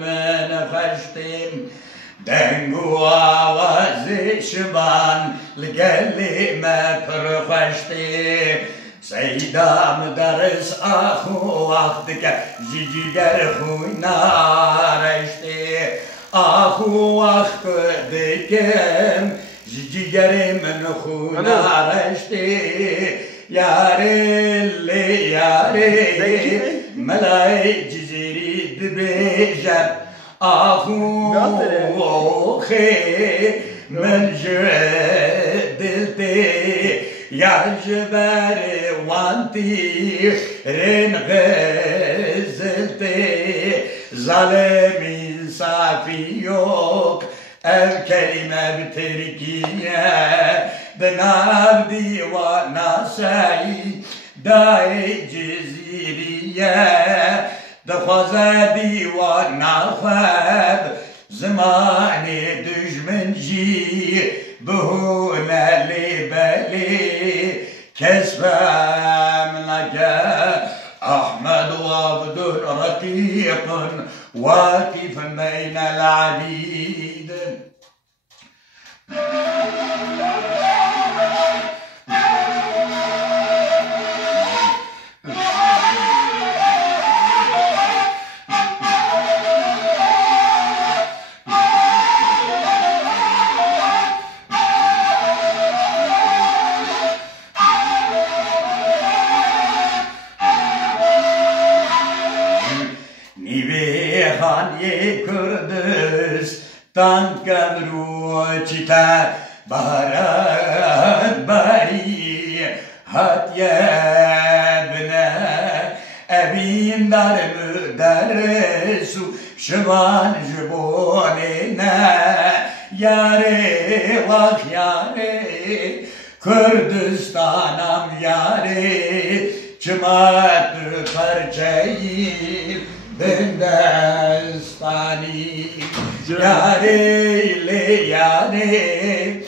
من خشتم دنگو آوازی شبان لگلی مپرخشتی سیدام درس آخو وقت که جیگر خوی نارشتی آخو وقت دکم جیگر من خوی نارشتی یاری لی یاری ملای جزیری دبیجم آخو خی من جدلتی یا جبر وانتی رن غزلتی ظالم انصافی yok ev kelime بتركية بناب ديوانا سعي داي جزيرية دخوزا ديوانا خاب زماني دجمن جي بهونا لبالي كسفام لك أحمد وعبد رقيق واقف بين العبيد Nivehan Kurdistan Kamruçita Baharat Bari Hatyebne Evin darı dersu Şıvan jibonine Yare vak yare Kürdistan'am yare Çımattı parçayı Bendestani Yare le yare